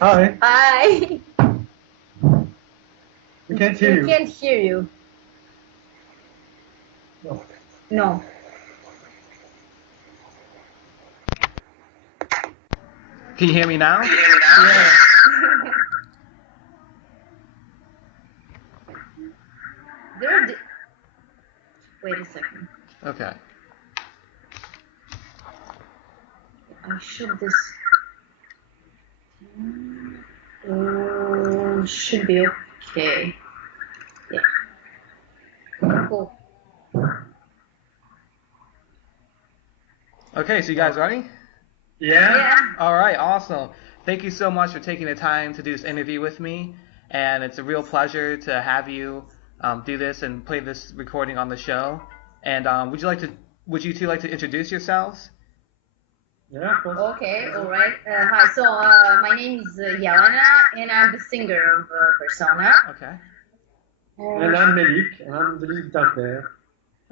Hi. Hi. We can't hear you. We can't hear you. No. No. Can you hear me now? Yeah. Wait a second. Okay. I should this. Should be okay. Yeah. Cool. Okay, so you guys ready? Yeah. All right, awesome. Thank you so much for taking the time to do this interview with me, and it's a real pleasure to have you do this and play this recording on the show. And would you two like to introduce yourselves? Yeah, of course. Okay, all right. Hi, so my name is Jelena, and I'm the singer of Persona. Okay. And I'm Melik, and I'm the lead guitar player.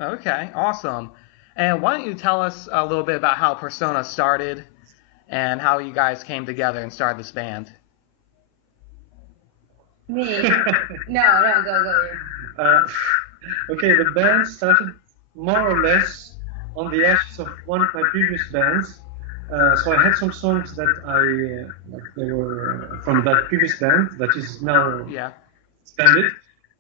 Okay, awesome. And why don't you tell us a little bit about how Persona started and how you guys came together and started this band? Me? No, go. Okay, the band started more or less on the ashes of one of my previous bands. So I had some songs that they were from that previous band that is now expanded.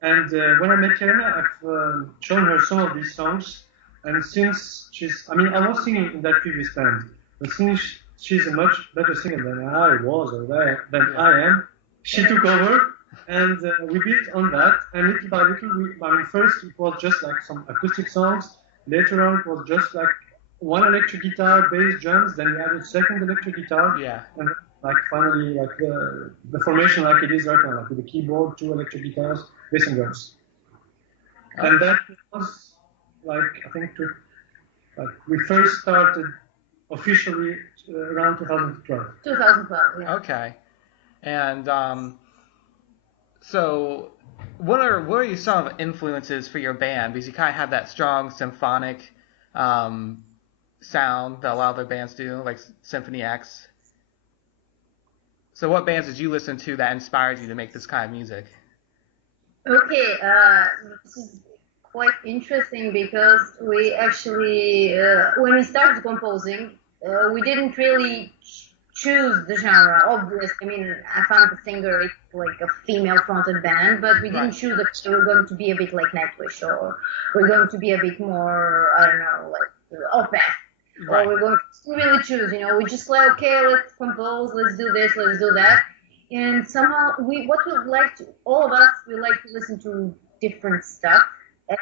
And when I met Jelena, I've shown her some of these songs. And since I was singing in that previous band, but since she's a much better singer than I was or than I am, she took over. And we built on that, and little by little, first it was just like some acoustic songs. Later on, it was just like one electric guitar, bass, drums. Then we added second electric guitar, and like finally, like the formation like it is right now, like with the keyboard, two electric guitars, bass and drums. And that was like I think we first started officially around 2012. 2012. Yeah. Okay, and so, what are some influences for your band? Because you kind of have that strong symphonic sound that a lot of other bands do, like Symphony X. So, what bands did you listen to that inspired you to make this kind of music? Okay, this is quite interesting because we actually, when we started composing, we didn't really choose the genre. Obviously, I found the singer, it's like a female-fronted band, but we didn't choose that we're going to be a bit like Nightwish, or we're going to be a bit more, I don't know, like Opeth. Or we're going to really choose, we just like, okay, let's compose, let's do this, let's do that. And somehow, all of us, we like to listen to different stuff. And,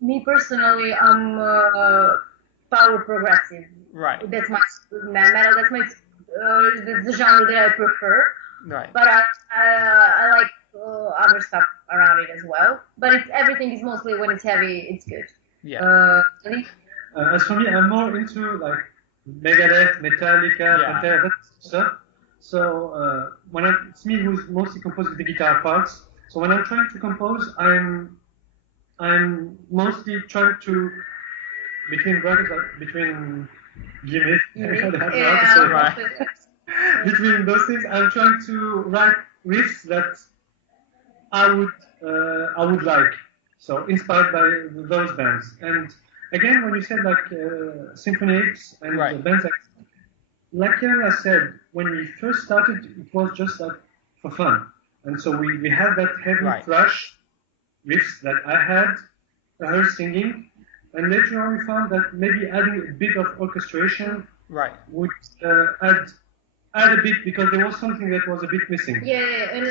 me personally, I'm power progressive. Right. That's my metal. That's the genre that I prefer. Right. But I like other stuff around it as well. But everything is mostly when it's heavy, it's good. Yeah. As for me, I'm more into like Megadeth, Metallica, Pantera, that stuff. So it's me who's mostly composing the guitar parts. So when I'm trying to compose, I'm mostly trying to between those things, I'm trying to write riffs that I would like. So inspired by those bands. And again, when you said like Symphony X and bands like Jelena said, when we first started, it was just like for fun. And so we had that heavy thrash riffs that I had her singing. And later on, we found that maybe adding a bit of orchestration would add a bit, because there was something that was a bit missing. Yeah, and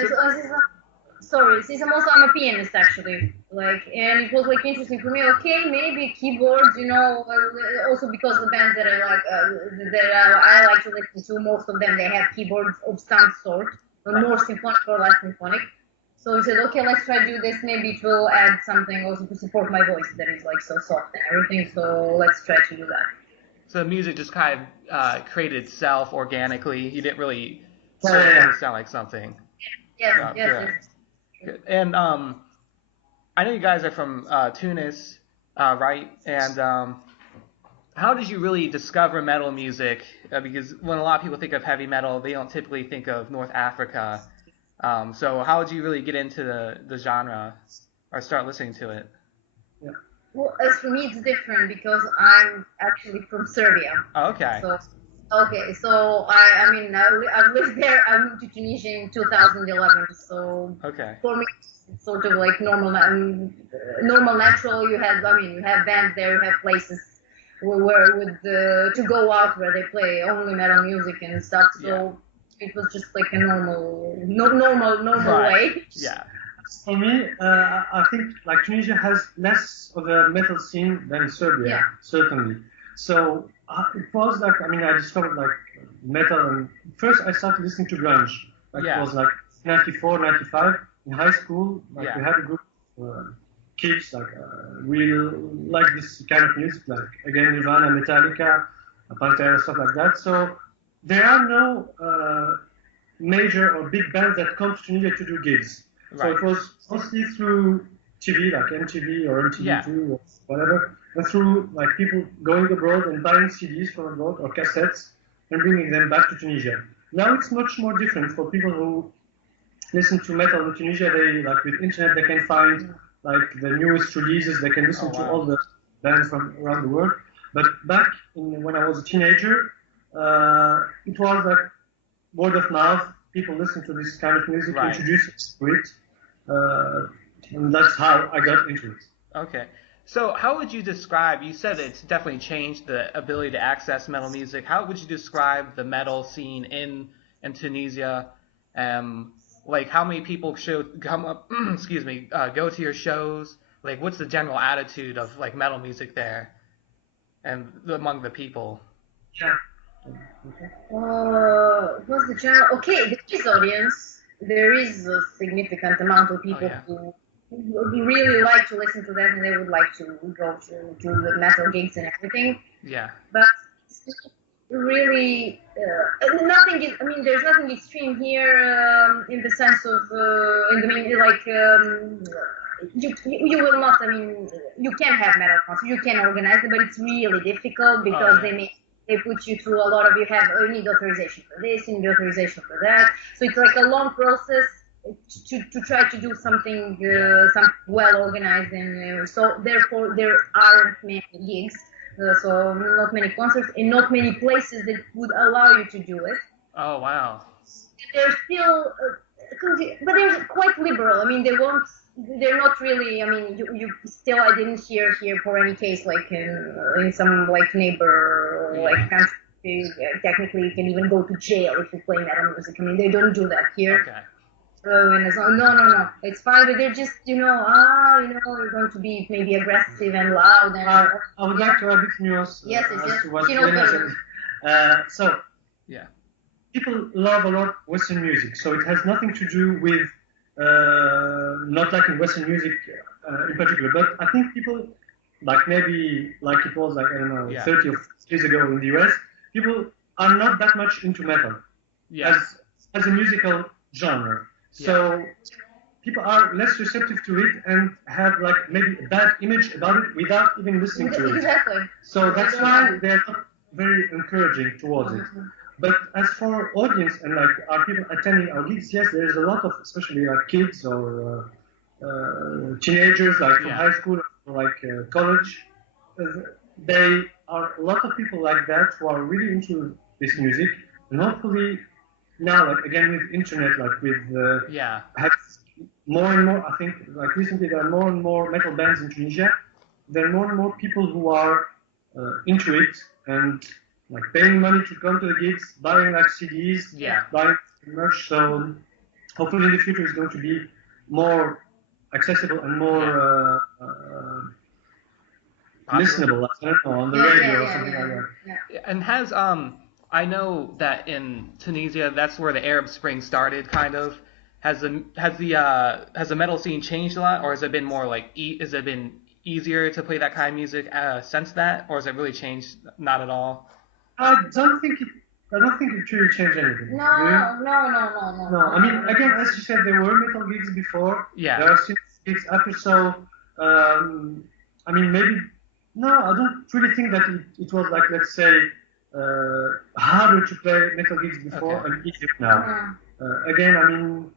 since I'm a pianist actually, and it was interesting for me. Okay, maybe keyboards, also because the bands that I like to listen to, most of them they have keyboards of some sort, more symphonic or less symphonic. So we said, okay, let's try to do this. Maybe it will add something also to support my voice that is so soft and everything. So let's try to do that. So the music just kind of created itself organically. You didn't really sound like something. Yes. And I know you guys are from Tunis, right? And how did you really discover metal music? Because when a lot of people think of heavy metal, they don't typically think of North Africa. So how did you really get into the genre or start listening to it? Yeah. Well, as for me, it's different because I'm actually from Serbia. Oh, okay. So I've lived there. I moved to Tunisia in 2011. So okay. For me, it's sort of like normal, natural. You have bands there. You have places to go out where they play only metal music and stuff. So it was just like a normal right. way. Yeah. For me, I think like Tunisia has less of a metal scene than Serbia, certainly. So it was like, I discovered like metal, and first I started listening to grunge. It was like 94, 95 in high school. We had a group of kids we like this kind of music, like again Nirvana, Metallica, Pantera, stuff like that. So there are no major or big bands that come to Tunisia to do gigs. Right. So it was mostly through TV, like MTV or MTV2 or whatever, and through like people going abroad and buying CDs from abroad or cassettes and bringing them back to Tunisia. Now it's much more different for people who listen to metal in Tunisia. They like with internet they can find like the newest releases. They can listen to all the bands from around the world. But back when I was a teenager, it was like word of mouth. People listen to this kind of music, introduce us to it, and that's how I got into it. Okay. So how would you describe, you said it's definitely changed the ability to access metal music. How would you describe the metal scene in Tunisia? Like how many people go to your shows? Like what's the general attitude of like metal music there and among the people? Yeah. What's the general? Okay, this audience, there is a significant amount of people who really like to listen to that, and they would like to go to the metal gigs and everything. Yeah. But really, there's nothing extreme here in the sense of you will not. You can have metal concerts, you can organize them, but it's really difficult because they put you through a lot of, you need authorization for this, you need authorization for that. So it's like a long process to try to do something well organized, and so therefore there aren't many gigs, so not many concerts, and not many places that would allow you to do it. Oh wow! They're still, but they're quite liberal. They're not really. You still, I didn't hear here for any case like in some like neighbor like country. Technically, you can even go to jail if you play metal music. They don't do that here. Okay. And it's no, it's fine, but they're just, you're going to be maybe aggressive and loud. And I would like to add a bit nuance as to what Jelena said. People love a lot Western music, so it has nothing to do with not liking Western music in particular. But I think people, like maybe like it was like, 30 or 40 years ago in the US, people are not that much into metal as a musical genre. So people are less receptive to it and have like maybe a bad image about it without even listening to it. Exactly. So that's why they're not very encouraging towards it. But as for audience and like our people attending our gigs, yes, there's a lot of, especially like kids or teenagers like from high school or like college. They are a lot of people like that who are really into this music, and hopefully now, like again with internet, like with have more and more. I think like recently there are more and more metal bands in Tunisia. There are more and more people who are into it and like paying money to come to the gigs, buying like CDs, buying merch. So hopefully in the future it's going to be more accessible and more listenable. I don't know, on the radio or something like that. And has I know that in Tunisia, that's where the Arab Spring started, kind of. Has the metal scene changed a lot, or has it been more like has it been easier to play that kind of music since that, or has it really changed? Not at all. I don't think it really changed anything. No. I mean, again, as you said, there were metal gigs before. Yeah. There are still gigs after. So, I mean, maybe no, I don't really think that it was like, let's say, harder to play metal gigs before and easier now. Again, I mean,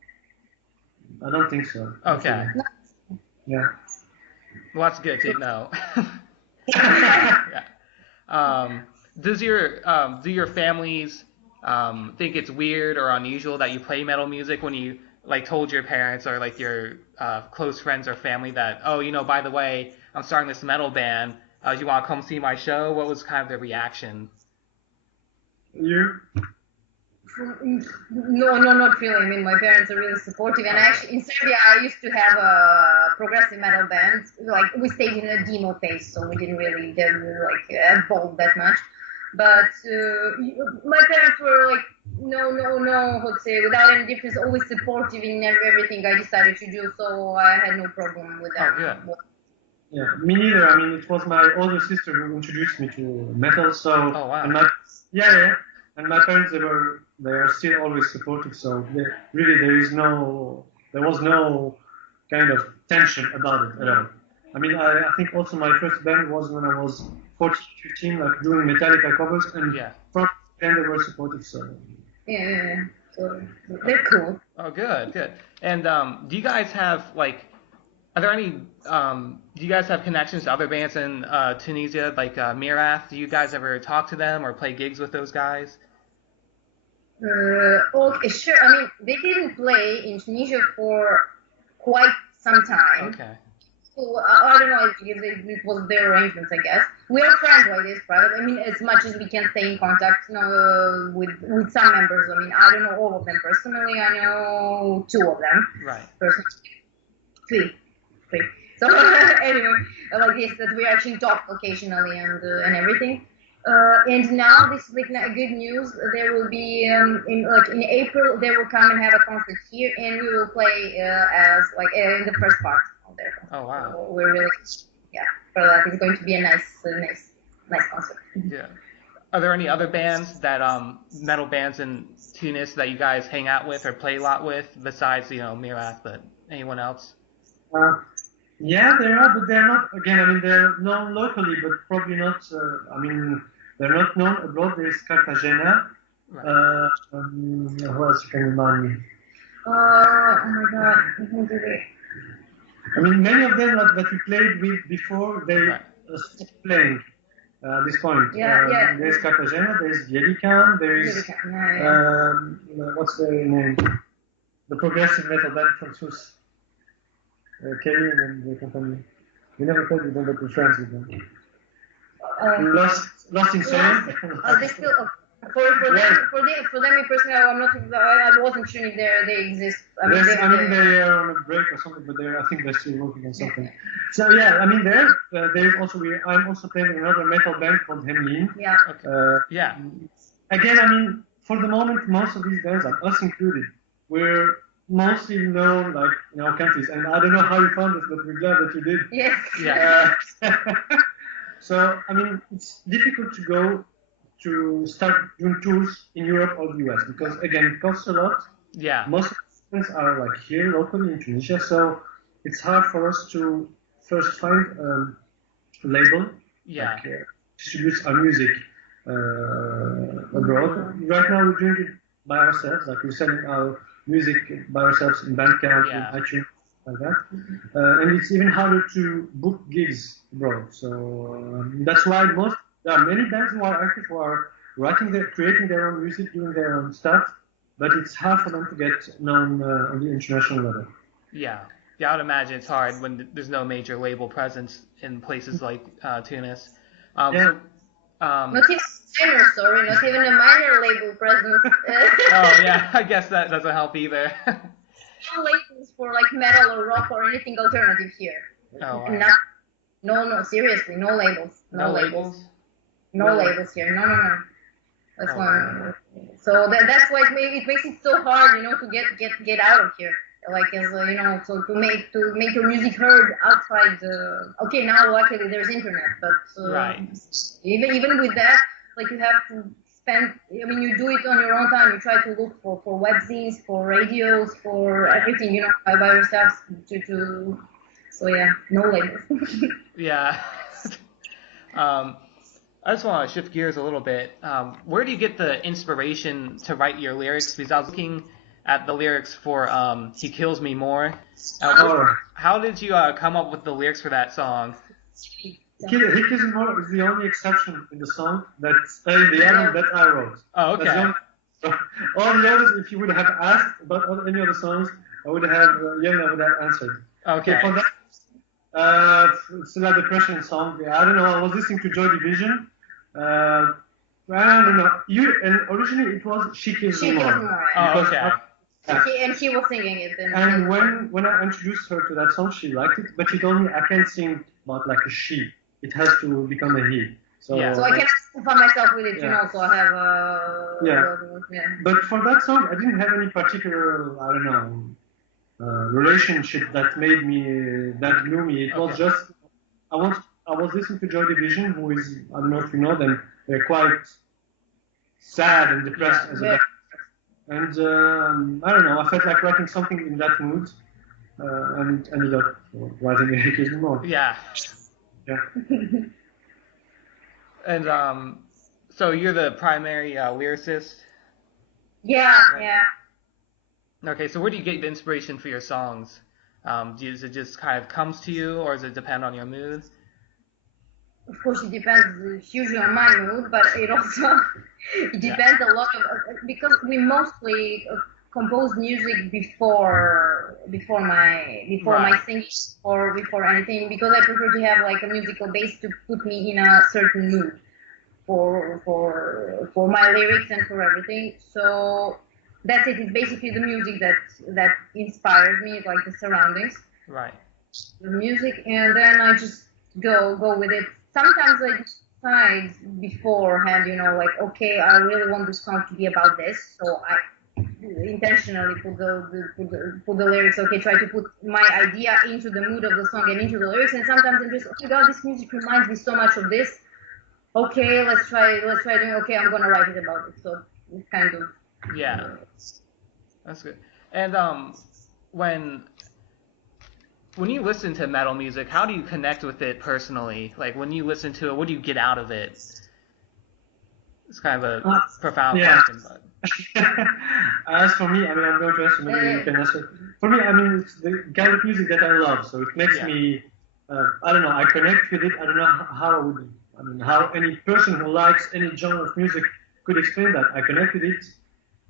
I don't think so. Okay. Yeah. Well, that's good to know. Yeah. Do your families think it's weird or unusual that you play metal music when you like told your parents or like your close friends or family that, oh, you know, by the way, I'm starting this metal band. Do you want to come see my show? What was kind of their reaction? You? No, not really. I mean, my parents are really supportive, and actually in Serbia I used to have a progressive metal band. Like we stayed in a demo phase, so we didn't really evolve that much. But my parents were like, no, let's say, without any difference, always supportive in everything I decided to do. So I had no problem with that. Oh, good. Yeah, me neither. I mean, it was my older sister who introduced me to metal. So, oh wow. And my parents they are still always supportive. So really, there was no kind of tension about it at all. I mean, I think also my first band was when I was 14, 15, like doing Metallica covers, and from then they were supportive. So yeah. So they're cool. Oh, good. And do you guys have like? Are there any, do you guys have connections to other bands in Tunisia, like Mirath? Do you guys ever talk to them or play gigs with those guys? Okay, sure. I mean, they didn't play in Tunisia for quite some time. Okay. So, I don't know if it was their arrangements, I guess. We are friends like this, private. I mean, as much as we can stay in contact with some members. I mean, I don't know all of them personally. I know 2 of them. Right. Personally. 3. So anyway, like this, that we actually talk occasionally and everything. And now this is like good news. There will be in April they will come and have a concert here, and we will play as like in the first part of their concert. Oh wow! So we're really so that it's going to be a nice concert. Yeah. Are there any other bands that metal bands in Tunis that you guys hang out with or play a lot with besides Mirath, but anyone else? Yeah, there are, but they're not. Again, I mean, they're known locally, but probably not. I mean, they're not known abroad. There's Cartagena. Right. Who else can remind me? Oh my God! I mean, many of them that we played with before, they stopped playing at this point. Yeah. There's Cartagena. There's Jelena. There's what's their name? The progressive metal band from Sus. Kerry and the company. We never played with them, but we're friends with them. Lost in Soul. They still for them personally, I'm not. I wasn't sure if they exist. They are on a break or something, but I think they're still working on something. So yeah, I mean, there's also I'm also playing another metal band called Hemlin. Yeah. Yeah. Again, I mean, for the moment, most of these bands, like us included, we're mostly known like in our countries, and I don't know how you found us, but we're glad that you did. Yes. Yeah. So I mean, it's difficult to start doing tours in Europe or the US because again, it costs a lot. Yeah. Most of the things are like here locally in Tunisia, so it's hard for us to first find a label. Yeah. Like, distributes our music abroad. Right now, we're doing it by ourselves. Like we're selling our music by ourselves in Bandcamp, in iTunes, like that. And it's even harder to book gigs abroad. So that's why there are many bands who are active, who are creating their own music, doing their own stuff, but it's hard for them to get known on the international level. Yeah. Yeah, I would imagine it's hard when there's no major label presence in places like Tunis. Not even not even a minor label presence. Oh yeah, I guess that doesn't help either. No labels for like metal or rock or anything alternative here. Oh, wow. No, seriously, no labels. No labels. No labels here. No. That's one. So that's why it makes it so hard, to get out of here. Like so to make your music heard outside. Okay, now luckily there's internet, but right. Even with that, like you have to spend. I mean, you do it on your own time. You try to look for webzines, for radios, for everything, by yourself. So yeah, no labels. Yeah. I just want to shift gears a little bit. Where do you get the inspiration to write your lyrics? Because I was looking at the lyrics for "He Kills Me More." How did you come up with the lyrics for that song? He Kills Me More is the only exception in the song that's in the album that I wrote. Oh, okay. All the others, if you would have asked about any other songs, I would have Jelena would have answered. Okay. For that, it's a depression song. I don't know. I was listening to Joy Division. I don't know. And originally it was She Kills Me More. Oh, okay. And she was singing it. And when I introduced her to that song, she liked it, but she told me I can't sing about like a she. It has to become a he. So I can identify myself with it, so I have But for that song, I didn't have any particular, I don't know, relationship that made me, that knew me. It was just, I was listening to Joy Division, who is, I don't know if you know them, they're quite sad and depressed as a band. And I don't know, I felt like writing something in that mood, and ended up writing He Kills Me More. Yeah. Yeah. And so you're the primary lyricist? Yeah, right? Yeah. Okay, so where do you get the inspiration for your songs? Does it just kind of comes to you, or does it depend on your mood? Of course, it depends hugely on my mood, but it also depends a lot because we mostly compose music before my singing or before anything, because I prefer to have like a musical base to put me in a certain mood for my lyrics and for everything. So that's it. It's basically the music that inspires me, like the surroundings, right? The music, and then I just go with it. Sometimes I decide beforehand, like, okay, I really want this song to be about this, so I intentionally put the lyrics. Okay, try to put my idea into the mood of the song and into the lyrics. And sometimes I'm just, oh God, this music reminds me so much of this. Okay, let's try doing. Okay, I'm gonna write it about it. So it's kind of that's good. And when you listen to metal music, how do you connect with it personally? Like when you listen to it, what do you get out of it? It's kind of a profound question, but. As for me, I'm going to answer, maybe you can answer. For me, it's the kind of music that I love, so it makes me, I don't know, I connect with it. I don't know how any person who likes any genre of music could explain that. I connect with it,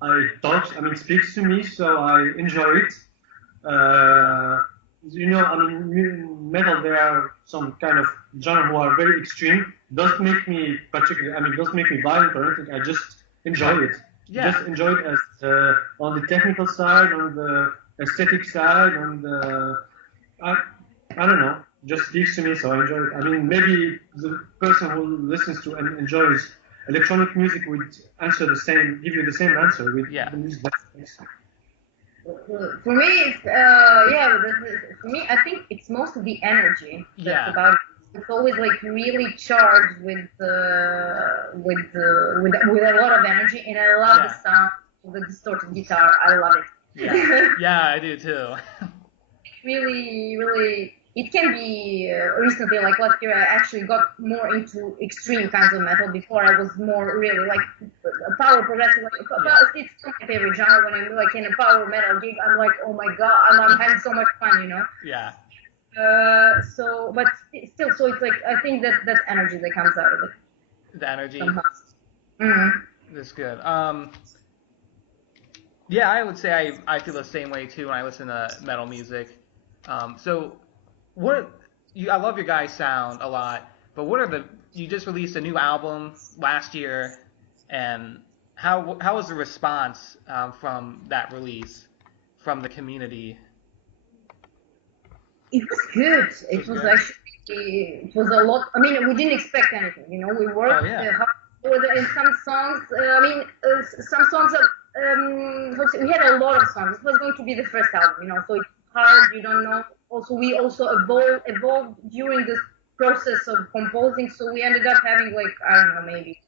it speaks to me, so I enjoy it. Metal, there are some kind of genre who are very extreme. Doesn't make me doesn't make me violent or anything. I just enjoy it. Just enjoy it as on the technical side, on the aesthetic side, on the I don't know, just speaks to me, so I enjoy it. Maybe the person who listens to and enjoys electronic music would give you the same answer with the music. For me, for me, I think it's most of the energy that's about it. It's always like really charged with a lot of energy, and I love the sound of the distorted guitar. I love it. Yeah, I do too. Really, really, it can be recently, like last year, I actually got more into extreme kinds of metal. Before I was more really like power progressive. It's my favorite genre. When I'm like in a power metal gig, I'm like, oh my God, I'm having so much fun, Yeah. But still, so it's like, I think that energy that comes out of it. The energy. Mm-hmm. That's good. Yeah, I would say I feel the same way too when I listen to metal music. So I love your guys' sound a lot, but you just released a new album last year, and how was the response from that release from the community? It was good. It was actually, it was a lot. We didn't expect anything. We worked hard in some songs. Some songs we had a lot of songs. It was going to be the first album, so it's hard. You don't know. Also, we also evolved during the process of composing. So we ended up having like, I don't know, maybe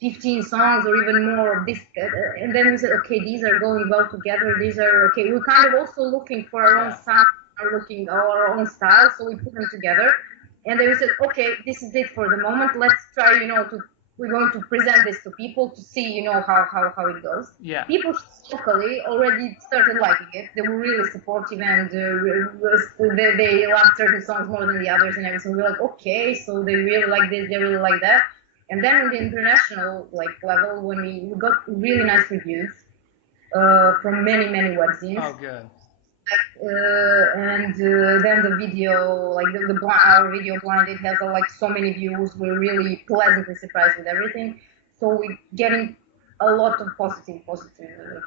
15 songs or even more of this. And then we said, okay, these are going well together. These are okay. We're kind of also looking for our own sound. Looking our own style, so we put them together. And they said, okay, this is it for the moment. Let's try, we're going to present this to people to see, how it goes. Yeah. People locally already started liking it. They were really supportive, and they loved certain songs more than the others and everything. We were like, okay, so they really like this, they really like that. And then on the international level, when we got really nice reviews from many webzines. Oh, good. And then the video, our video blind, it has so many views. We're really pleasantly surprised with everything. So we're getting a lot of positive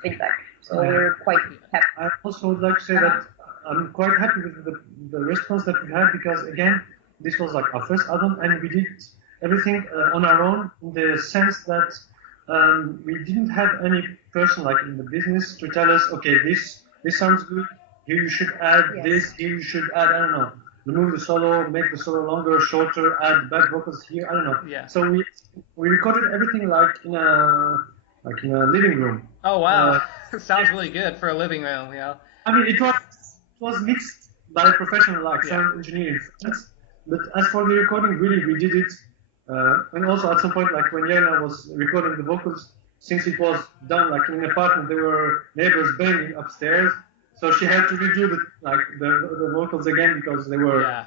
feedback. So we're quite happy. I also would like to say that I'm quite happy with the response that we had, because again, this was our first album, and we did everything on our own, in the sense that we didn't have any person in the business to tell us, okay, this sounds good. Here you should add this, here you should add, I don't know, remove the solo, make the solo longer, shorter, add back vocals here, I don't know. Yeah. So we recorded everything in a living room. Oh wow, sounds really good for a living room, I mean, it was mixed by a professional sound engineering friends, but as for the recording, really we did it, and also at some point when Jelena was recording the vocals, since it was done in an apartment, there were neighbors banging upstairs. So she had to redo the vocals again, because there were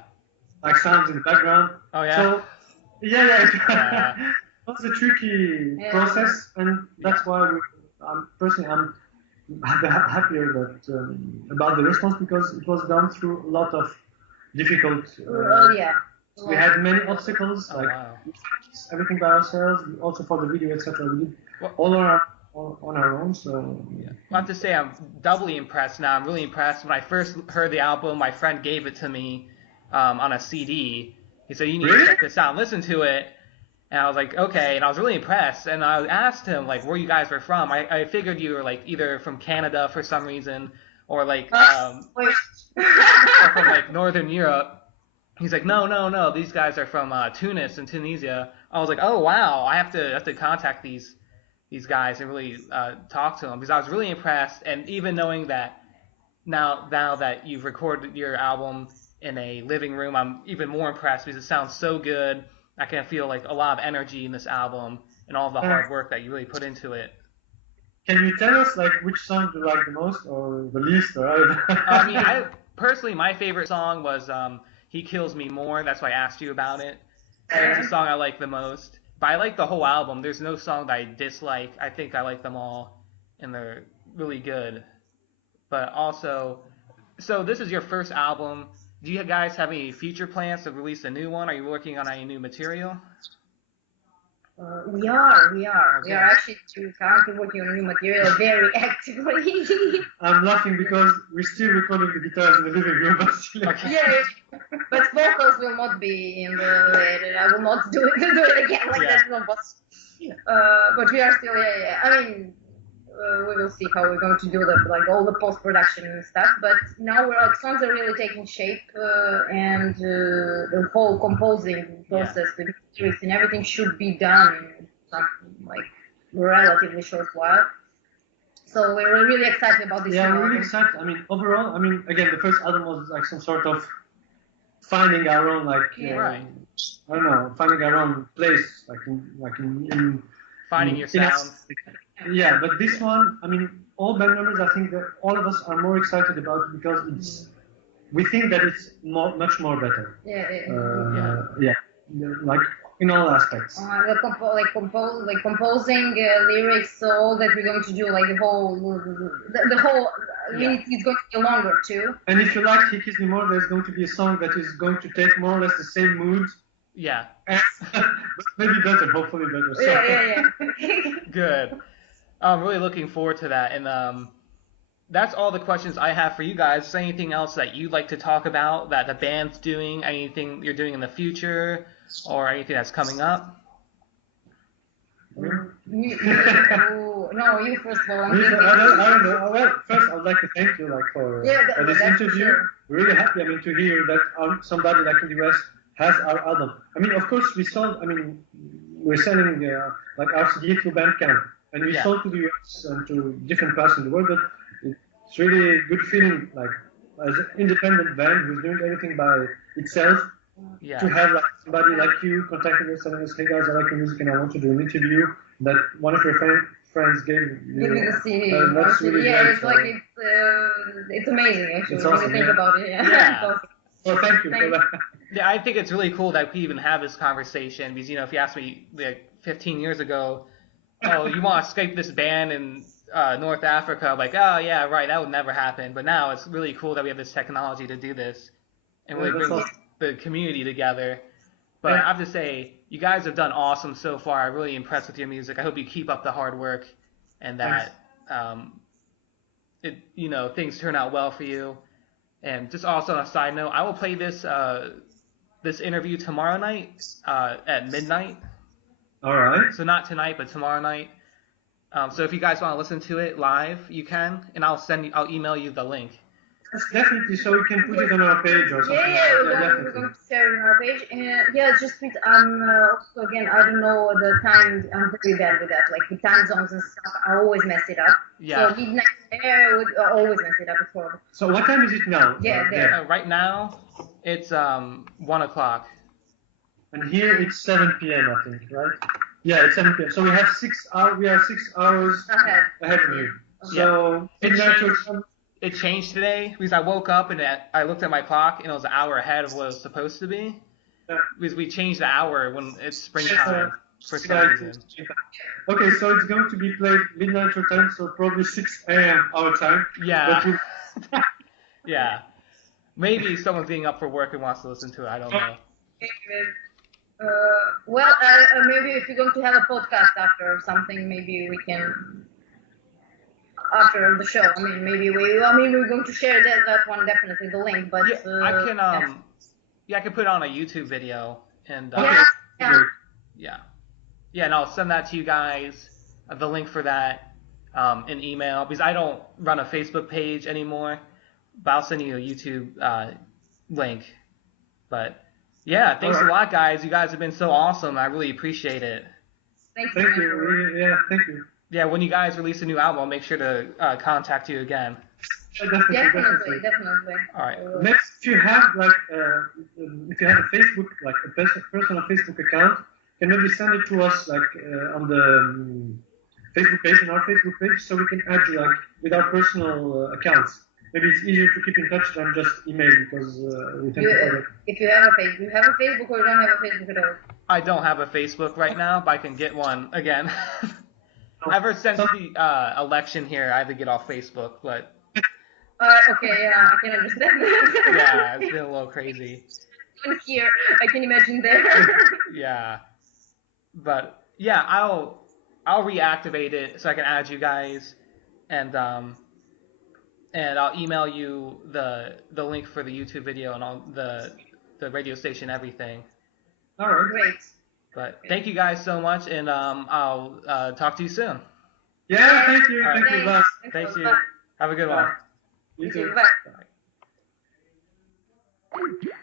sounds in the background. Oh yeah. So it was a tricky process, and that's why I'm happier about the response, because it was done through a lot of difficult. We had many obstacles, everything by ourselves. Also for the video, etc. We did all on our own, so yeah. I have to say I'm doubly impressed now. I'm really impressed. When I first heard the album, my friend gave it to me on a CD. He said, you need to check this out, listen to it. And I was like, okay. And I was really impressed. And I asked him, where you guys were from. I figured you were, either from Canada for some reason, or, or from, Northern Europe. He's like, no. These guys are from Tunis and Tunisia. I was like, oh, wow. I have to contact these guys and really talk to them, because I was really impressed. And even knowing that now that you've recorded your album in a living room, I'm even more impressed, because it sounds so good. I can feel a lot of energy in this album and all the hard work that you really put into it. Can you tell us which song you like the most or the least? Or I mean, personally, my favorite song was He Kills Me More. That's why I asked you about it. It's the song I like the most. But I like the whole album. There's no song that I dislike. I think I like them all, and they're really good. But also, so this is your first album. Do you guys have any future plans to release a new one? Are you working on any new material? We are. Okay. We are actually currently working on new material very actively. I'm laughing because we're still recording the guitars in the living room, but still. Okay. Yeah, but vocals will not be in the. I will not do it again that. No, but we are still. I mean, we will see how we're going to do all the post production and stuff. But now songs are really taking shape, and the whole composing process with lyrics and everything should be done in some relatively short while. So we're really excited about this. Yeah, I'm really excited. I mean, overall, again, the first album was some sort of finding our own right. I don't know, finding our own place, in finding your sound. Yeah, but this one, all band members, I think that all of us are more excited about it, because we think that it's much more better. Yeah. In all aspects. Composing lyrics, so all that we're going to do, the whole. It's going to be longer too. And if you like He Kills Me More, there's going to be a song that is going to take more or less the same mood. Yeah. But maybe better, hopefully better. So. Yeah. Good. I'm really looking forward to that. And that's all the questions I have for you guys. Is there anything else that you'd like to talk about that the band's doing? Anything you're doing in the future? Or anything that's coming up? No, you first of all. I don't know. Well, first, I would like to thank you for this interview. Sure. We're really happy to hear that somebody in the US has our album. Of course, we're selling our CD through Bandcamp, and we sold to the US and to different parts of the world, but it's really a good feeling, as an independent band who's doing everything by itself, to have like somebody like you contacting us, telling us, hey guys, I like your music and I want to do an interview. That one of your friends gave you. Give me the CD. That's really yeah, great, it's like it's amazing actually. It's when awesome, you think about it. Yeah. Awesome. Well, thank you for that. Yeah, I think it's really cool that we even have this conversation because, if you asked me like 15 years ago, oh, you want to Skype this band in North Africa, like, oh yeah, right, that would never happen. But now it's really cool that we have this technology to do this and really bring the community together. But I have to say, you guys have done awesome so far. I'm really impressed with your music. I hope you keep up the hard work and that things turn out well for you. And just also on a side note, I will play this interview tomorrow night at midnight. All right. So not tonight, but tomorrow night. So if you guys want to listen to it live, you can, and I'll email you the link. Yes, definitely, so we can put it on our page or something. We're going to share it on our page. And just please, also again, I don't know the times. I'm very bad with that, like the time zones and stuff. I always mess it up. Yeah. So midnight there would always mess it up. It's horrible. So what time is it now? Yeah, there. Right now, it's 1 o'clock. And here it's 7 p.m. I think, right? Yeah, it's 7 p.m. So we have 6 hours. We are 6 hours ahead of you. So it changed today because I woke up and I looked at my clock and it was an hour ahead of what it was supposed to be. Yeah. Because we changed the hour when it's springtime for some reason. Okay, so it's going to be played midnight your time, so probably 6 a.m. our time. Yeah. Yeah. Maybe someone's being up for work and wants to listen to it. I don't know. Maybe if you're going to have a podcast after or something, maybe we can. After the show, I mean, we're going to share that one definitely the link, but I can I can put it on a YouTube video and and I'll send that to you guys, the link for that in email because I don't run a Facebook page anymore, but I'll send you a YouTube link. But yeah, thanks a lot, guys. You guys have been so awesome. I really appreciate it. Thank you. Thank you. Yeah, when you guys release a new album, I'll make sure to contact you again. Definitely. All right. Next, if you have a Facebook, like a personal Facebook account, can maybe send it to us on the Facebook page, on our Facebook page, so we can add you with our personal accounts. Maybe it's easier to keep in touch than just email because we tend to forget. If you have a Facebook, you have a Facebook or you don't have a Facebook at all? I don't have a Facebook right now, but I can get one again. Ever since the election here, I had to get off Facebook, but... okay, yeah, I can understand that. Yeah, it's been a little crazy. Even here, I can imagine there. Yeah. But, yeah, I'll reactivate it so I can add you guys, and I'll email you the link for the YouTube video and all the radio station, everything. All right. Great. But thank you guys so much, and I'll talk to you soon. Yeah, thank you. Right. Thank you. Bye. Thank you. Have a good one. You too. Bye. Bye.